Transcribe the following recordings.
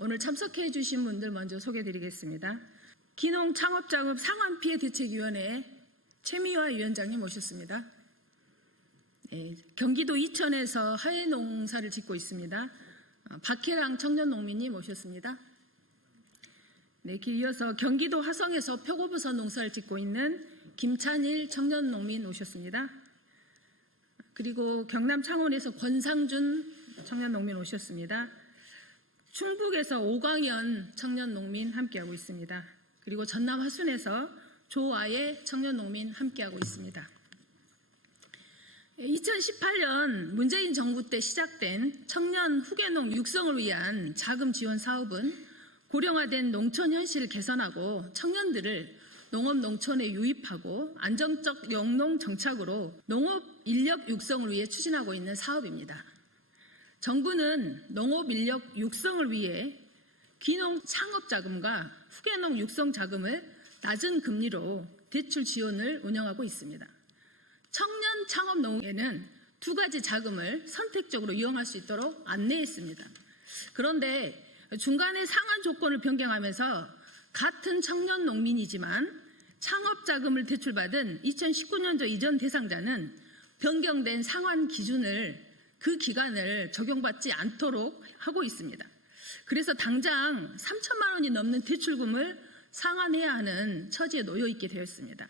오늘 참석해 주신 분들 먼저 소개드리겠습니다. 기농창업자금 상환피해대책위원회 최미화 위원장님 모셨습니다. 네, 경기도 이천에서 하회농사를 짓고 있습니다. 박혜랑 청년농민님 모셨습니다. 네, 이어서 경기도 화성에서 표고버섯 농사를 짓고 있는 김찬일 청년농민 오셨습니다. 그리고 경남 창원에서 권상준 청년농민 오셨습니다. 충북에서 오광현 청년농민 함께하고 있습니다. 그리고 전남 화순에서 조아예 청년농민 함께하고 있습니다. 2018년 문재인 정부 때 시작된 청년 후계농 육성을 위한 자금 지원 사업은 고령화된 농촌 현실을 개선하고 청년들을 농업 농촌에 유입하고 안정적 영농 정착으로 농업 인력 육성을 위해 추진하고 있는 사업입니다. 정부는 농업 인력 육성을 위해 귀농 창업자금과 후계농 육성 자금을 낮은 금리로 대출 지원을 운영하고 있습니다. 청년 창업농에는 두 가지 자금을 선택적으로 이용할 수 있도록 안내했습니다. 그런데 중간에 상한 조건을 변경하면서 같은 청년 농민이지만 창업자금을 대출받은 2019년도 이전 대상자는 변경된 상환 기준을 그 기간을 적용받지 않도록 하고 있습니다. 그래서 당장 3천만 원이 넘는 대출금을 상환해야 하는 처지에 놓여 있게 되었습니다.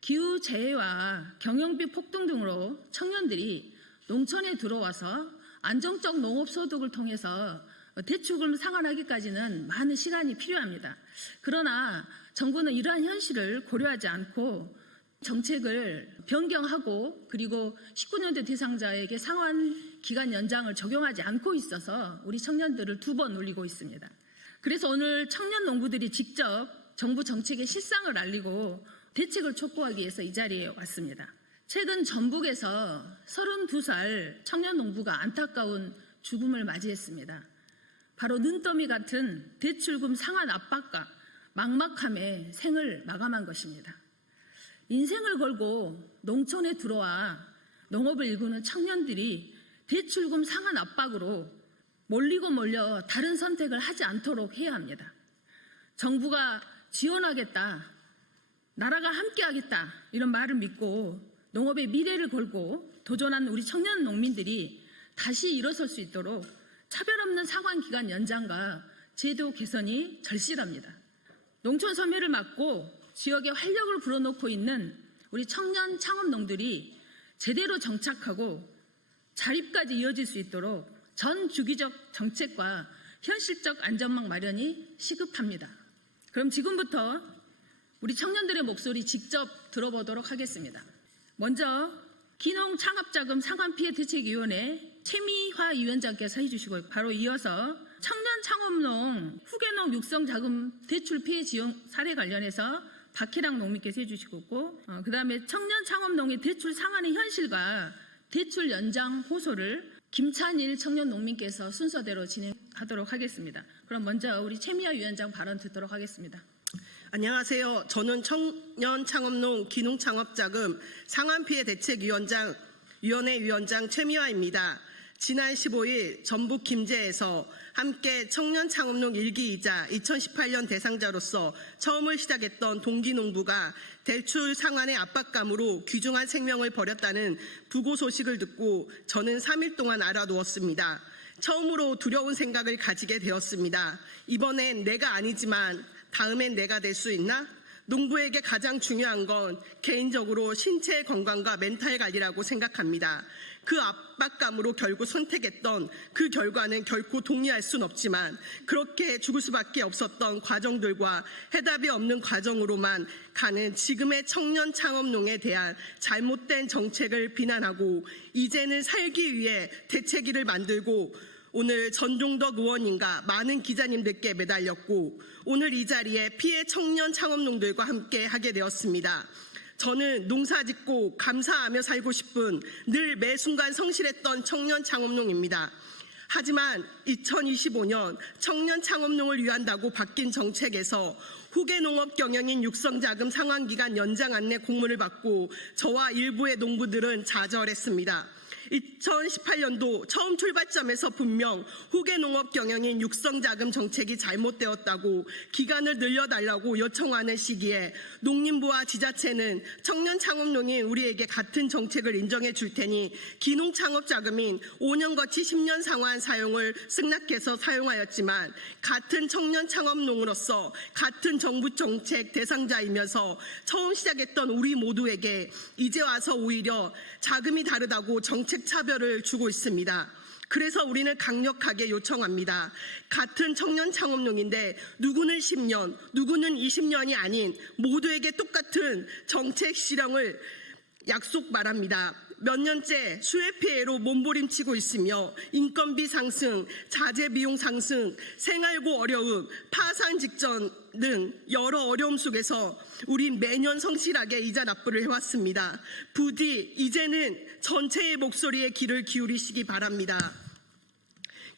기후재해와 경영비 폭등 등으로 청년들이 농촌에 들어와서 안정적 농업소득을 통해서 대출금을 상환하기까지는 많은 시간이 필요합니다. 그러나 정부는 이러한 현실을 고려하지 않고 정책을 변경하고 그리고 19년도 대상자에게 상환 기간 연장을 적용하지 않고 있어서 우리 청년들을 두 번 울리고 있습니다. 그래서 오늘 청년 농부들이 직접 정부 정책의 실상을 알리고 대책을 촉구하기 위해서 이 자리에 왔습니다. 최근 전북에서 32살 청년 농부가 안타까운 죽음을 맞이했습니다. 바로 눈더미 같은 대출금 상환 압박과 막막함에 생을 마감한 것입니다. 인생을 걸고 농촌에 들어와 농업을 일구는 청년들이 대출금 상환 압박으로 몰려 다른 선택을 하지 않도록 해야 합니다. 정부가 지원하겠다, 나라가 함께하겠다 이런 말을 믿고 농업의 미래를 걸고 도전한 우리 청년 농민들이 다시 일어설 수 있도록 차별 없는 상환 기간 연장과 제도 개선이 절실합니다. 농촌 소멸을 막고 지역에 활력을 불어넣고 있는 우리 청년 창업농들이 제대로 정착하고 자립까지 이어질 수 있도록 전 주기적 정책과 현실적 안전망 마련이 시급합니다. 그럼 지금부터 우리 청년들의 목소리 직접 들어보도록 하겠습니다. 먼저 기농 창업자금 상환피해대책위원회 최미화 위원장께서 해주시고 바로 이어서 청년 창업농 후계농 육성자금 대출 피해 지원 사례 관련해서 박혜랑 농민께서 해주시고 그 다음에 청년 창업농의 대출 상환의 현실과 대출 연장 호소를 김찬일 청년 농민께서 순서대로 진행하도록 하겠습니다. 그럼 먼저 우리 최미화 위원장 발언 듣도록 하겠습니다. 안녕하세요. 저는 청년 창업농 기농 창업자금 상환피해대책위원회 위원장 최미화입니다. 지난 15일 전북 김제에서 함께 청년 창업농 1기이자 2018년 대상자로서 처음을 시작했던 동기농부가 대출 상환의 압박감으로 귀중한 생명을 버렸다는 부고 소식을 듣고 저는 3일 동안 알아누웠습니다. 처음으로 두려운 생각을 가지게 되었습니다. 이번엔 내가 아니지만 다음엔 내가 될 수 있나? 농부에게 가장 중요한 건 개인적으로 신체 건강과 멘탈 관리라고 생각합니다. 그 압박감으로 결국 선택했던 그 결과는 결코 동의할 순 없지만 그렇게 죽을 수밖에 없었던 과정들과 해답이 없는 과정으로만 가는 지금의 청년 창업농에 대한 잘못된 정책을 비난하고 이제는 살기 위해 대책위를 만들고 오늘 전종덕 의원님과 많은 기자님들께 매달렸고 오늘 이 자리에 피해 청년 창업농들과 함께 하게 되었습니다. 저는 농사짓고 감사하며 살고 싶은 늘 매 순간 성실했던 청년 창업농입니다. 하지만 2025년 청년 창업농을 위한다고 바뀐 정책에서 후계농업 경영인 육성자금 상환기간 연장 안내 공문을 받고 저와 일부의 농부들은 좌절했습니다. 2018년도 처음 출발점에서 분명 후계 농업 경영인 육성자금 정책이 잘못되었다고 기간을 늘려달라고 요청하는 시기에 농림부와 지자체는 청년 창업농인 우리에게 같은 정책을 인정해 줄 테니 기농 창업 자금인 5년 거치 10년 상환 사용을 승낙해서 사용하였지만 같은 청년 창업농으로서 같은 정부 정책 대상자이면서 처음 시작했던 우리 모두에게 이제 와서 오히려 자금이 다르다고 정책 차별을 주고 있습니다. 그래서 우리는 강력하게 요청합니다. 같은 청년 창업농인데 누구는 10년, 누구는 20년이 아닌 모두에게 똑같은 정책 실행을 약속 바랍니다. 몇 년째 수해 피해로 몸부림치고 있으며 인건비 상승, 자재 비용 상승, 생활고 어려움, 파산 직전 등 여러 어려움 속에서 우리 매년 성실하게 이자 납부를 해왔습니다. 부디 이제는 전체의 목소리에 귀를 기울이시기 바랍니다.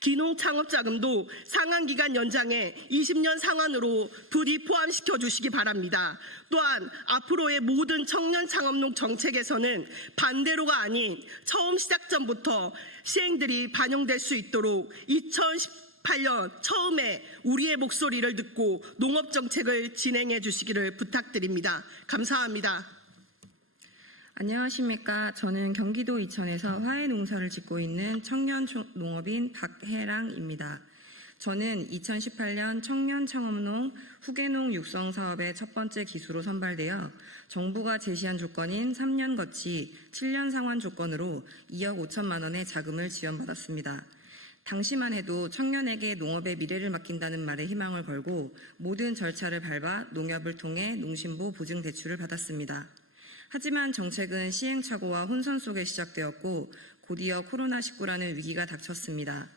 기농 창업자금도 상환기간 연장에 20년 상환으로 부디 포함시켜 주시기 바랍니다. 또한 앞으로의 모든 청년 창업농 정책에서는 반대로가 아닌 처음 시작점부터 시행들이 반영될 수 있도록 2018년 처음에 우리의 목소리를 듣고 농업정책을 진행해 주시기를 부탁드립니다. 감사합니다. 안녕하십니까. 저는 경기도 이천에서 화훼 농사를 짓고 있는 청년 농업인 박혜랑입니다. 저는 2018년 청년 창업농 후계농 육성 사업의 첫 번째 기수로 선발되어 정부가 제시한 조건인 3년 거치 7년 상환 조건으로 2억 5천만 원의 자금을 지원받았습니다. 당시만 해도 청년에게 농업의 미래를 맡긴다는 말에 희망을 걸고 모든 절차를 밟아 농협을 통해 농심부 보증 대출을 받았습니다. 하지만 정책은 시행착오와 혼선 속에 시작되었고 곧이어 코로나19라는 위기가 닥쳤습니다.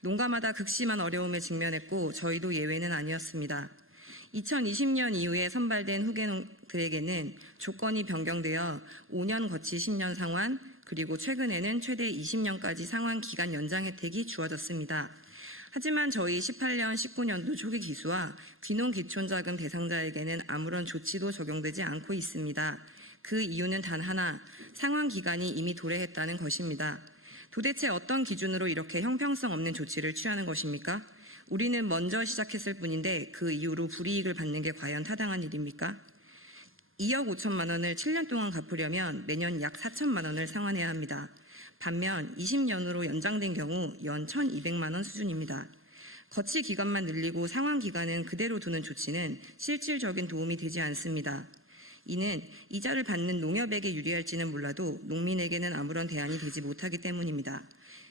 농가마다 극심한 어려움에 직면했고 저희도 예외는 아니었습니다. 2020년 이후에 선발된 후계농들에게는 조건이 변경되어 5년 거치 10년 상환, 그리고 최근에는 최대 20년까지 상환 기간 연장 혜택이 주어졌습니다. 하지만 저희 18년, 19년도 초기 기수와 귀농 기촌자금 대상자에게는 아무런 조치도 적용되지 않고 있습니다. 그 이유는 단 하나, 상환 기간이 이미 도래했다는 것입니다. 도대체 어떤 기준으로 이렇게 형평성 없는 조치를 취하는 것입니까? 우리는 먼저 시작했을 뿐인데 그 이후로 불이익을 받는 게 과연 타당한 일입니까? 2억 5천만 원을 7년 동안 갚으려면 매년 약 4천만 원을 상환해야 합니다. 반면 20년으로 연장된 경우 연 1,200만 원 수준입니다. 거치 기간만 늘리고 상환 기간은 그대로 두는 조치는 실질적인 도움이 되지 않습니다. 이는 이자를 받는 농협에게 유리할지는 몰라도 농민에게는 아무런 대안이 되지 못하기 때문입니다.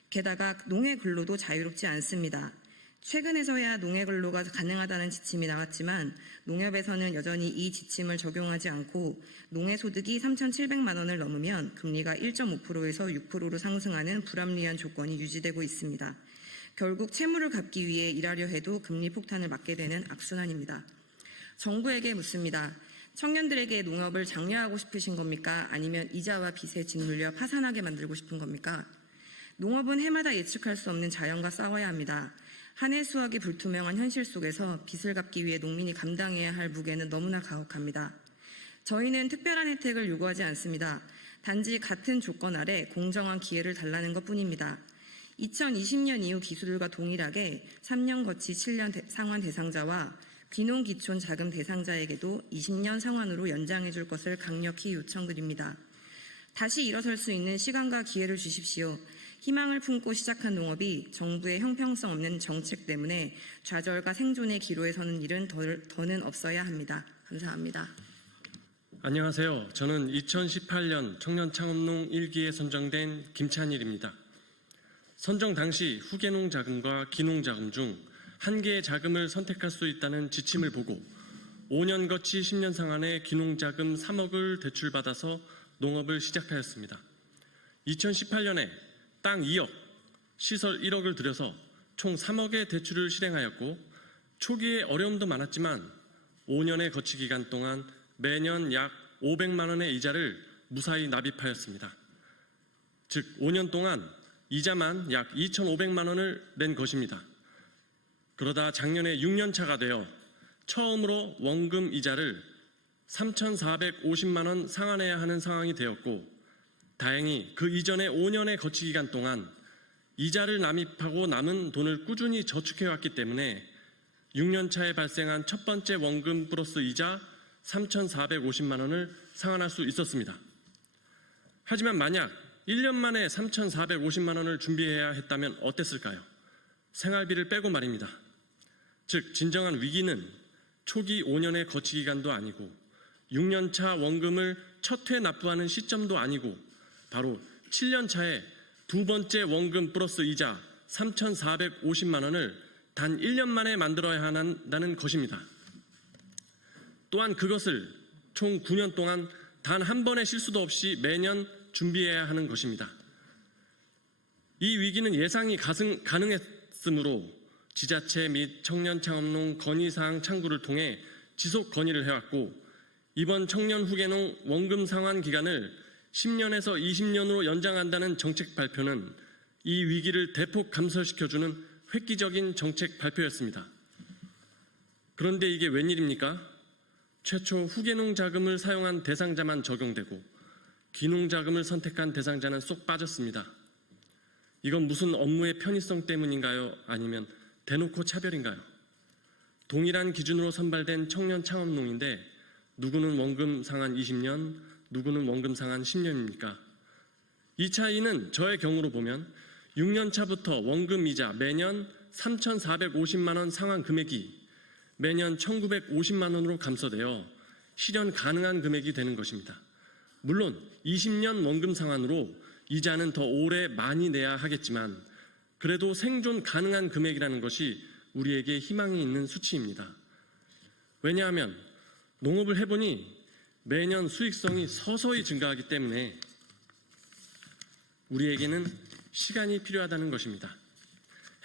게다가 농해 근로도 자유롭지 않습니다. 최근에서야 농해 근로가 가능하다는 지침이 나왔지만 농협에서는 여전히 이 지침을 적용하지 않고 농해 소득이 3,700만 원을 넘으면 금리가 1.5%에서 6%로 상승하는 불합리한 조건이 유지되고 있습니다. 결국 채무를 갚기 위해 일하려 해도 금리 폭탄을 맞게 되는 악순환입니다. 정부에게 묻습니다. 청년들에게 농업을 장려하고 싶으신 겁니까? 아니면 이자와 빚에 짓눌려 파산하게 만들고 싶은 겁니까? 농업은 해마다 예측할 수 없는 자연과 싸워야 합니다. 한 해 수확이 불투명한 현실 속에서 빚을 갚기 위해 농민이 감당해야 할 무게는 너무나 가혹합니다. 저희는 특별한 혜택을 요구하지 않습니다. 단지 같은 조건 아래 공정한 기회를 달라는 것뿐입니다. 2020년 이후 기수들과 동일하게 3년 거치 7년 상환 대상자와 귀농 기촌 자금 대상자에게도 20년 상환으로 연장해 줄 것을 강력히 요청드립니다. 다시 일어설 수 있는 시간과 기회를 주십시오. 희망을 품고 시작한 농업이 정부의 형평성 없는 정책 때문에 좌절과 생존의 기로에 서는 일은 더는 없어야 합니다. 감사합니다. 안녕하세요. 저는 2018년 청년창업농 1기에 선정된 김찬일입니다. 선정 당시 후계농 자금과 기농 자금 중 한 개의 자금을 선택할 수 있다는 지침을 보고 5년 거치 10년 상환의 기농 자금 3억을 대출받아서 농업을 시작하였습니다. 2018년에 땅 2억, 시설 1억을 들여서 총 3억의 대출을 실행하였고 초기에 어려움도 많았지만 5년의 거치 기간 동안 매년 약 500만 원의 이자를 무사히 납입하였습니다. 즉 5년 동안 이자만 약 2,500만 원을 낸 것입니다. 그러다 작년에 6년 차가 되어 처음으로 원금 이자를 3,450만 원 상환해야 하는 상황이 되었고 다행히 그 이전의 5년의 거치 기간 동안 이자를 납입하고 남은 돈을 꾸준히 저축해왔기 때문에 6년 차에 발생한 첫 번째 원금 플러스 이자 3,450만 원을 상환할 수 있었습니다. 하지만 만약 1년 만에 3,450만 원을 준비해야 했다면 어땠을까요? 생활비를 빼고 말입니다. 즉 진정한 위기는 초기 5년의 거치 기간도 아니고 6년 차 원금을 첫 회 납부하는 시점도 아니고 바로 7년 차에 두 번째 원금 플러스 이자 3,450만 원을 단 1년 만에 만들어야 한다는 것입니다. 또한 그것을 총 9년 동안 단 한 번의 실수도 없이 매년 준비해야 하는 것입니다. 이 위기는 예상이 가능했으므로 지자체 및 청년창업농 건의사항 창구를 통해 지속 건의를 해왔고 이번 청년 후계농 원금 상환 기간을 10년에서 20년으로 연장한다는 정책 발표는 이 위기를 대폭 감소시켜주는 획기적인 정책 발표였습니다. 그런데 이게 웬일입니까? 최초 후계농 자금을 사용한 대상자만 적용되고 귀농 자금을 선택한 대상자는 쏙 빠졌습니다. 이건 무슨 업무의 편의성 때문인가요? 아니면 대놓고 차별인가요? 동일한 기준으로 선발된 청년 창업농인데 누구는 원금 상환 20년, 누구는 원금 상환 10년입니까? 이 차이는 저의 경우로 보면 6년 차부터 원금 이자 매년 3,450만 원 상환 금액이 매년 1,950만 원으로 감소되어 실현 가능한 금액이 되는 것입니다. 물론 20년 원금 상환으로 이자는 더 오래 많이 내야 하겠지만 그래도 생존 가능한 금액이라는 것이 우리에게 희망이 있는 수치입니다. 왜냐하면 농업을 해보니 매년 수익성이 서서히 증가하기 때문에 우리에게는 시간이 필요하다는 것입니다.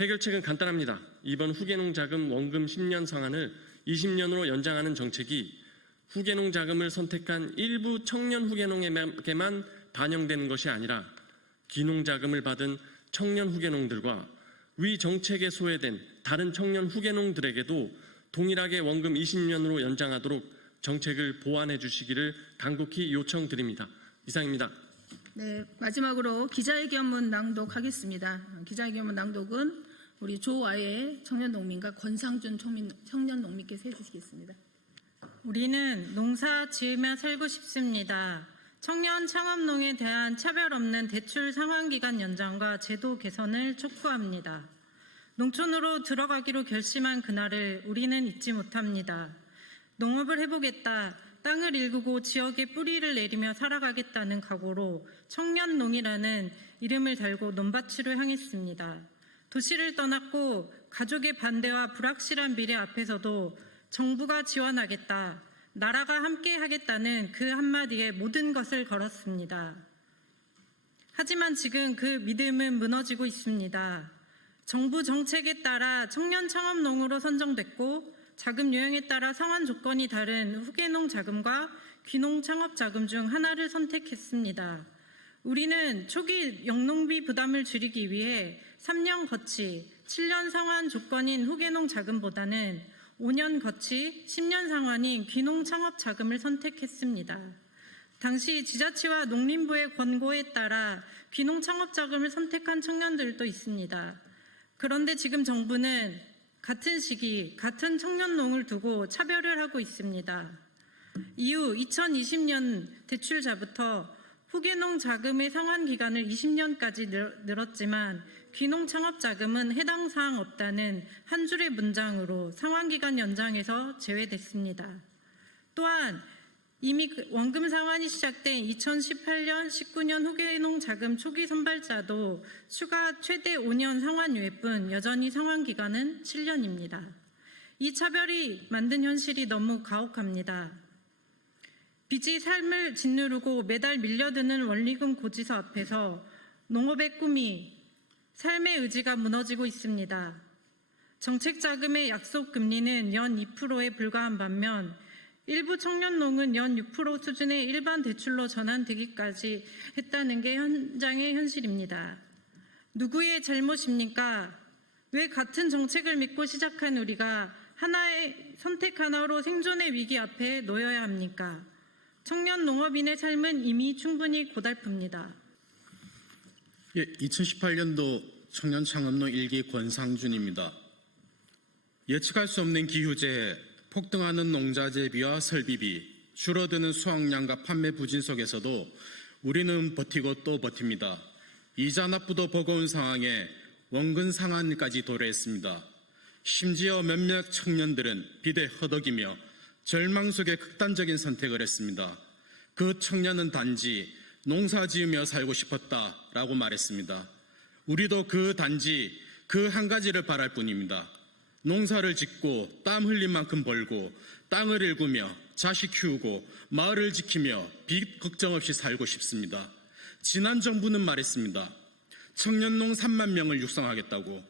해결책은 간단합니다. 이번 후계농 자금 원금 10년 상환을 20년으로 연장하는 정책이 후계농 자금을 선택한 일부 청년 후계농에게만 반영되는 것이 아니라 귀농 자금을 받은 청년 후계농들과 위 정책에 소외된 다른 청년 후계농들에게도 동일하게 원금 20년으로 연장하도록 정책을 보완해 주시기를 간곡히 요청드립니다. 이상입니다. 네, 마지막으로 기자회견문 낭독하겠습니다. 기자회견문 낭독은 우리 조아예 청년농민과 권상준 청년농민께서 해주시겠습니다. 우리는 농사 지으며 살고 싶습니다. 청년 창업농에 대한 차별 없는 대출 상환기간 연장과 제도 개선을 촉구합니다. 농촌으로 들어가기로 결심한 그날을 우리는 잊지 못합니다. 농업을 해보겠다, 땅을 일구고 지역에 뿌리를 내리며 살아가겠다는 각오로 청년농이라는 이름을 달고 논밭으로 향했습니다. 도시를 떠났고 가족의 반대와 불확실한 미래 앞에서도 정부가 지원하겠다, 나라가 함께 하겠다는 그 한마디에 모든 것을 걸었습니다. 하지만 지금 그 믿음은 무너지고 있습니다. 정부 정책에 따라 청년 창업농으로 선정됐고 자금 유형에 따라 상환 조건이 다른 후계농 자금과 귀농 창업 자금 중 하나를 선택했습니다. 우리는 초기 영농비 부담을 줄이기 위해 3년 거치, 7년 상환 조건인 후계농 자금보다는 5년 거치, 10년 상환인 귀농 창업 자금을 선택했습니다. 당시 지자체와 농림부의 권고에 따라 귀농 창업 자금을 선택한 청년들도 있습니다. 그런데 지금 정부는 같은 시기, 같은 청년농을 두고 차별을 하고 있습니다. 이후 2020년 대출자부터 후계농 자금의 상환 기간을 20년까지 늘었지만 귀농 창업 자금은 해당 사항 없다는 한 줄의 문장으로 상환 기간 연장에서 제외됐습니다. 또한 이미 원금 상환이 시작된 2018년, 19년 후계농 자금 초기 선발자도 추가 최대 5년 상환 유예뿐 여전히 상환 기간은 7년입니다. 이 차별이 만든 현실이 너무 가혹합니다. 빚이 삶을 짓누르고 매달 밀려드는 원리금 고지서 앞에서 농업의 꿈이, 삶의 의지가 무너지고 있습니다. 정책 자금의 약속 금리는 연 2%에 불과한 반면 일부 청년농은 연 6% 수준의 일반 대출로 전환되기까지 했다는 게 현장의 현실입니다. 누구의 잘못입니까? 왜 같은 정책을 믿고 시작한 우리가 하나의 선택 하나로 생존의 위기 앞에 놓여야 합니까? 청년 농업인의 삶은 이미 충분히 고달픕니다. 예, 2018년도 청년창업농 1기 권상준입니다. 예측할 수 없는 기후재해, 폭등하는 농자재비와 설비비, 줄어드는 수확량과 판매 부진 속에서도 우리는 버티고 또 버팁니다. 이자 납부도 버거운 상황에 원금 상한까지 도래했습니다. 심지어 몇몇 청년들은 비대 허덕이며 절망 속에 극단적인 선택을 했습니다. 그 청년은 단지 농사 지으며 살고 싶었다라고 말했습니다. 우리도 단지 그 한 가지를 바랄 뿐입니다. 농사를 짓고 땀 흘린 만큼 벌고 땅을 일구며 자식 키우고 마을을 지키며 빚 걱정 없이 살고 싶습니다. 지난 정부는 말했습니다. 청년농 3만 명을 육성하겠다고.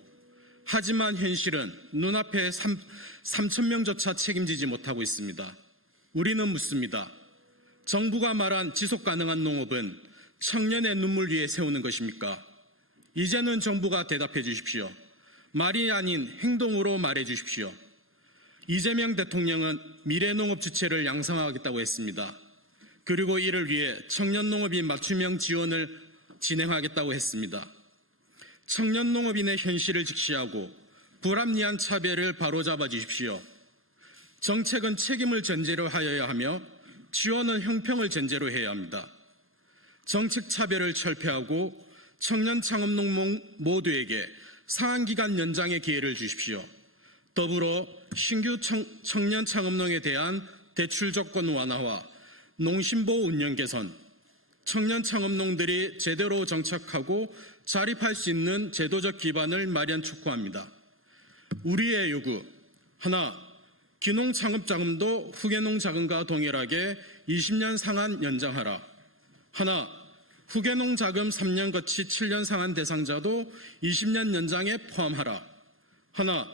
하지만 현실은 눈앞에 3,000명조차 책임지지 못하고 있습니다. 우리는 묻습니다. 정부가 말한 지속 가능한 농업은 청년의 눈물 위에 세우는 것입니까? 이제는 정부가 대답해 주십시오. 말이 아닌 행동으로 말해 주십시오. 이재명 대통령은 미래농업 주체를 양성하겠다고 했습니다. 그리고 이를 위해 청년농업인 맞춤형 지원을 진행하겠다고 했습니다. 청년농업인의 현실을 직시하고 불합리한 차별을 바로잡아 주십시오. 정책은 책임을 전제로 하여야 하며 지원은 형평을 전제로 해야 합니다. 정책 차별을 철폐하고 청년 창업농 모두에게 상한기간 연장의 기회를 주십시오. 더불어 신규 청년 창업농에 대한 대출 조건 완화와 농심보 운영 개선, 청년 창업농들이 제대로 정착하고 자립할 수 있는 제도적 기반을 마련 촉구합니다. 우리의 요구, 하나, 기농 창업 자금도 후계농 자금과 동일하게 20년 상한 연장하라. 하나, 후계농 자금 3년 거치 7년 상한 대상자도 20년 연장에 포함하라. 하나,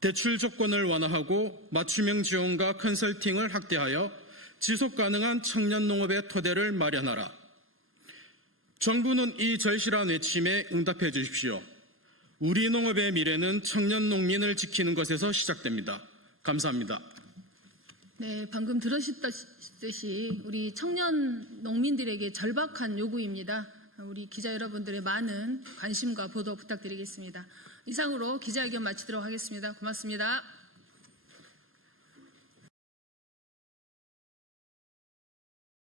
대출 조건을 완화하고 맞춤형 지원과 컨설팅을 확대하여 지속 가능한 청년 농업의 토대를 마련하라. 정부는 이 절실한 외침에 응답해 주십시오. 우리 농업의 미래는 청년 농민을 지키는 것에서 시작됩니다. 감사합니다. 네, 방금 들으셨듯이 우리 청년 농민들에게 절박한 요구입니다. 우리 기자 여러분들의 많은 관심과 보도 부탁드리겠습니다. 이상으로 기자회견 마치도록 하겠습니다. 고맙습니다.